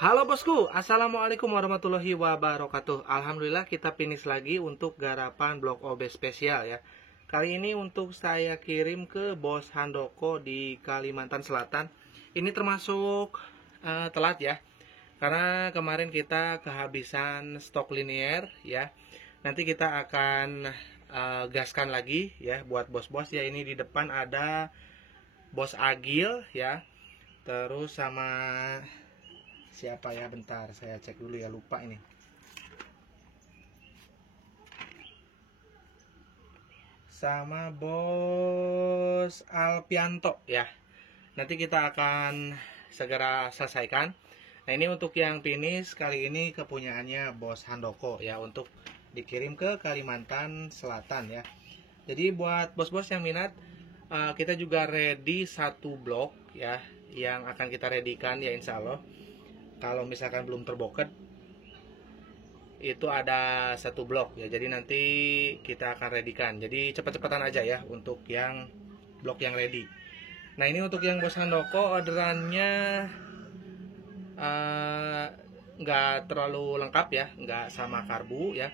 Halo bosku, assalamualaikum warahmatullahi wabarakatuh. Alhamdulillah kita finish lagi untuk garapan blok OB spesial ya. Kali ini untuk saya kirim ke Bos Handoko di Kalimantan Selatan. Ini termasuk telat ya, karena kemarin kita kehabisan stok linier ya. Nanti kita akan gaskan lagi ya buat bos-bos ya. Ini di depan ada Bos Agil ya, terus sama siapa ya, bentar saya cek dulu ya, lupa ini. Sama Bos Alpianto ya. Nanti kita akan segera selesaikan. Nah, ini untuk yang finish kali ini kepunyaannya Bos Handoko ya, untuk dikirim ke Kalimantan Selatan ya. Jadi buat bos-bos yang minat, kita juga ready satu blok ya, yang akan kita readykan ya, insya Allah. Kalau misalkan belum terboket, itu ada satu blok ya, jadi nanti kita akan readykan. Jadi cepat-cepatan aja ya untuk yang blok yang ready. Nah, ini untuk yang Bos Handoko orderannya nggak terlalu lengkap ya, nggak sama karbu ya.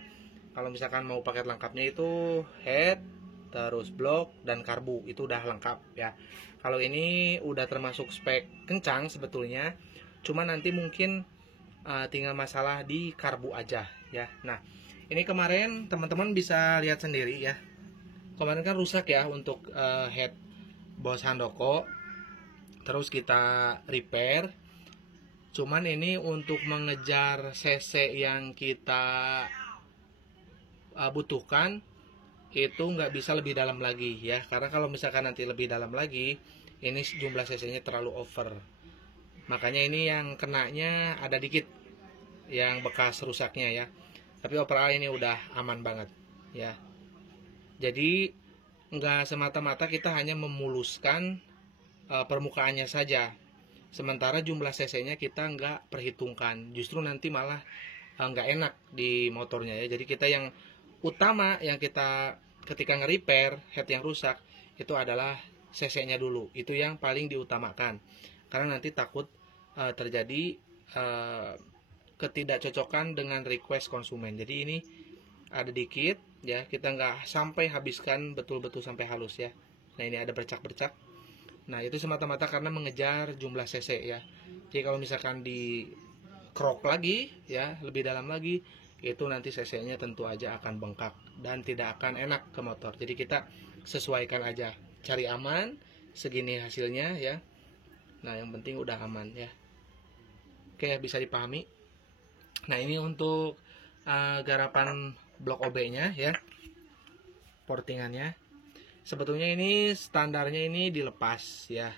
Kalau misalkan mau paket lengkapnya itu head, terus blok dan karbu, itu udah lengkap ya. Kalau ini udah termasuk spek kencang sebetulnya, cuma nanti mungkin tinggal masalah di karbu aja ya. Nah, ini kemarin teman-teman bisa lihat sendiri ya, kemarin kan rusak ya untuk head Bos Handoko, terus kita repair. Cuman ini untuk mengejar cc yang kita butuhkan itu nggak bisa lebih dalam lagi ya, karena kalau misalkan nanti lebih dalam lagi, ini jumlah cc nya terlalu over. Makanya ini yang kenanya ada dikit, yang bekas rusaknya ya. Tapi overall ini udah aman banget ya. Jadi nggak semata-mata kita hanya memuluskan permukaannya saja, sementara jumlah cc-nya kita nggak perhitungkan. Justru nanti malah nggak enak di motornya ya. Jadi kita yang utama, yang kita ketika nge-repair head yang rusak, itu adalah cc-nya dulu. Itu yang paling diutamakan, karena nanti takut terjadi ketidakcocokan dengan request konsumen. Jadi ini ada dikit ya, kita nggak sampai habiskan betul-betul sampai halus ya. Nah, ini ada bercak-bercak. Nah, itu semata-mata karena mengejar jumlah cc ya. Jadi kalau misalkan di krok lagi ya, lebih dalam lagi, itu nanti cc-nya tentu aja akan bengkak dan tidak akan enak ke motor. Jadi kita sesuaikan aja, cari aman, segini hasilnya ya. Nah, yang penting udah aman ya. Oke, bisa dipahami. Nah, ini untuk garapan blok OB-nya ya, portingannya. Sebetulnya ini standarnya ini dilepas ya,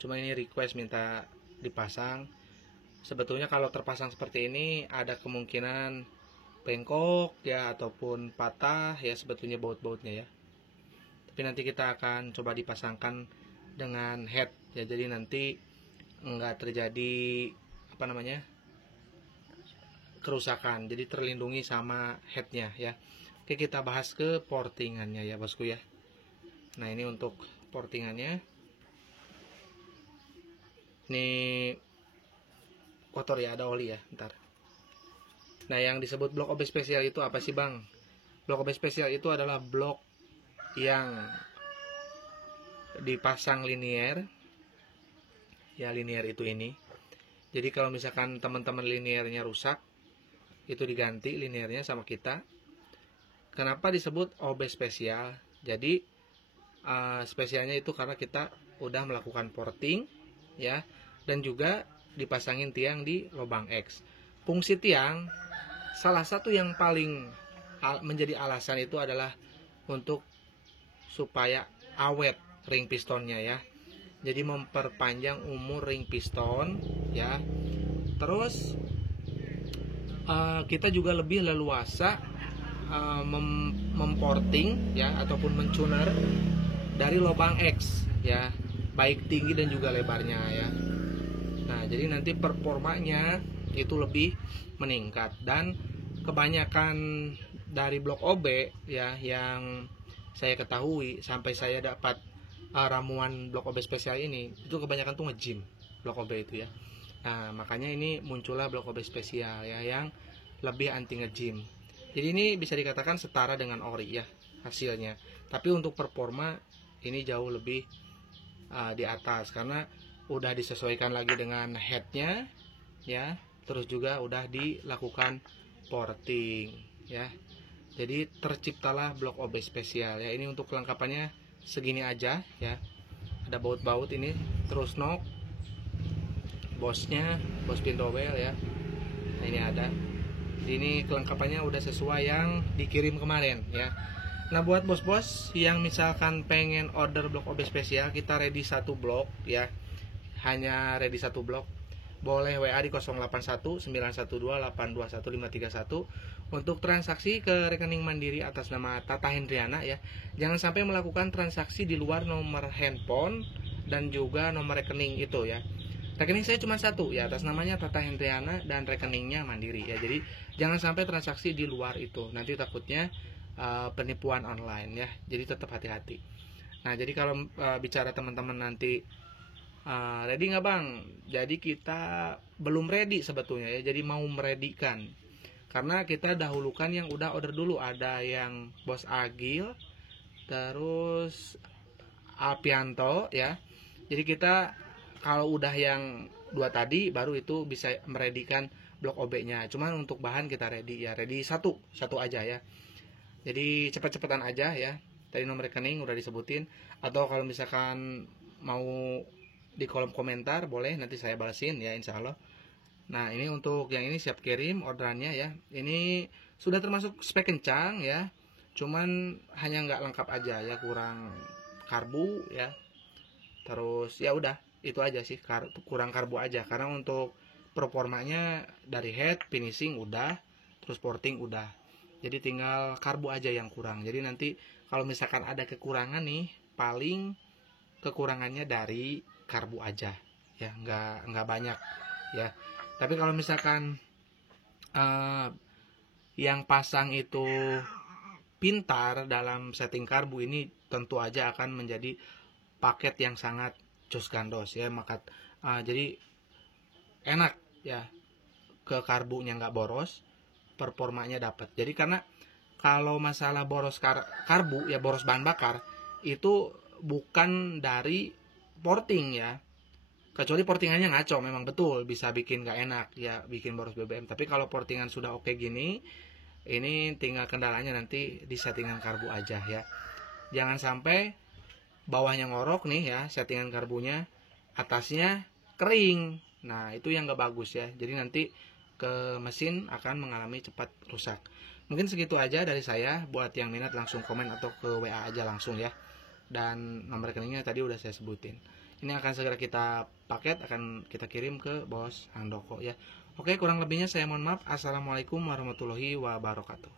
cuma ini request minta dipasang. Sebetulnya kalau terpasang seperti ini ada kemungkinan bengkok ya, ataupun patah ya sebetulnya baut-bautnya ya. Tapi nanti kita akan coba dipasangkan dengan head ya, jadi nanti nggak terjadi kerusakan, jadi terlindungi sama headnya ya. Oke, kita bahas ke portingannya ya bosku ya. Nah, ini untuk portingannya, ini kotor ya, ada oli ya, ntar. Nah, yang disebut blok OB spesial itu apa sih bang? Blok OB spesial itu adalah blok yang dipasang linier ya, linier itu ini. Jadi kalau misalkan teman-teman liniernya rusak, itu diganti liniernya sama kita. Kenapa disebut OB spesial? Jadi spesialnya itu karena kita udah melakukan porting ya, dan juga dipasangin tiang di lubang X. Fungsi tiang, salah satu yang paling menjadi alasan itu adalah untuk supaya awet ring pistonnya ya. Jadi memperpanjang umur ring piston ya. Terus kita juga lebih leluasa memporting ya, ataupun mencuner dari lubang X ya, baik tinggi dan juga lebarnya ya. Nah, jadi nanti performanya itu lebih meningkat. Dan kebanyakan dari blok OB ya, yang saya ketahui sampai saya dapat ramuan blok OB spesial ini, itu kebanyakan tuh nge-gym blok OB itu ya. Nah, makanya ini muncullah blok OB spesial ya, yang lebih anti nge-gym. Jadi ini bisa dikatakan setara dengan ori ya hasilnya. Tapi untuk performa ini jauh lebih di atas, karena udah disesuaikan lagi dengan headnya ya, terus juga udah dilakukan porting ya. Jadi terciptalah blok OB spesial ya. Ini untuk kelengkapannya segini aja ya. Ada baut-baut ini, terus nok, bosnya, bos pintowel ya. Nah, ini ada. Ini kelengkapannya udah sesuai yang dikirim kemarin ya. Nah, buat bos-bos yang misalkan pengen order blok OB spesial, kita ready satu blok ya. Hanya ready satu blok. Boleh WA di 081 912 821 531 untuk transaksi ke rekening Mandiri atas nama Tata Hendriana ya. Jangan sampai melakukan transaksi di luar nomor handphone dan juga nomor rekening itu ya. Rekening saya cuma satu ya, atas namanya Tata Hendriana dan rekeningnya Mandiri ya. Jadi jangan sampai transaksi di luar itu, nanti takutnya penipuan online ya. Jadi tetap hati-hati. Nah, jadi kalau bicara teman-teman nanti ready nggak bang? Jadi kita belum ready sebetulnya ya. Jadi mau meredikan, karena kita dahulukan yang udah order dulu. Ada yang Bos Agil, terus Alpianto ya. Jadi kita kalau udah yang dua tadi, baru itu bisa meredikan blok OB-nya. Cuman untuk bahan kita ready ya, ready satu aja ya. Jadi cepet-cepetan aja ya. Tadi nomor rekening udah disebutin. Atau kalau misalkan mau di kolom komentar boleh, nanti saya balesin ya, insya Allah. Nah, ini untuk yang ini siap kirim orderannya ya. Ini sudah termasuk spek kencang ya. Cuman hanya nggak lengkap aja ya, kurang karbu ya. Terus ya udah, itu aja sih, kurang karbu aja. Karena untuk performanya dari head, finishing udah, terus porting udah. Jadi tinggal karbu aja yang kurang. Jadi nanti kalau misalkan ada kekurangan nih, paling kekurangannya dari karbu aja ya, nggak banyak ya. Tapi kalau misalkan yang pasang itu pintar dalam setting karbu, ini tentu aja akan menjadi paket yang sangat jos gandos ya. Maka jadi enak ya, ke karbunya nggak boros, performanya dapat. Jadi karena kalau masalah boros karbu ya, boros bahan bakar itu bukan dari porting ya, kecuali portingannya ngaco, memang betul bisa bikin nggak enak ya, bikin boros BBM. Tapi kalau portingan sudah oke gini, ini tinggal kendalanya nanti di settingan karbu aja ya. Jangan sampai bawahnya ngorok nih ya, settingan karbunya, atasnya kering. Nah, itu yang nggak bagus ya. Jadi nanti ke mesin akan mengalami cepat rusak. Mungkin segitu aja dari saya. Buat yang minat langsung komen atau ke WA aja langsung ya. Dan nomor rekeningnya tadi udah saya sebutin. Ini akan segera kita paket, akan kita kirim ke Bos Handoko ya. Oke, kurang lebihnya saya mohon maaf. Assalamualaikum warahmatullahi wabarakatuh.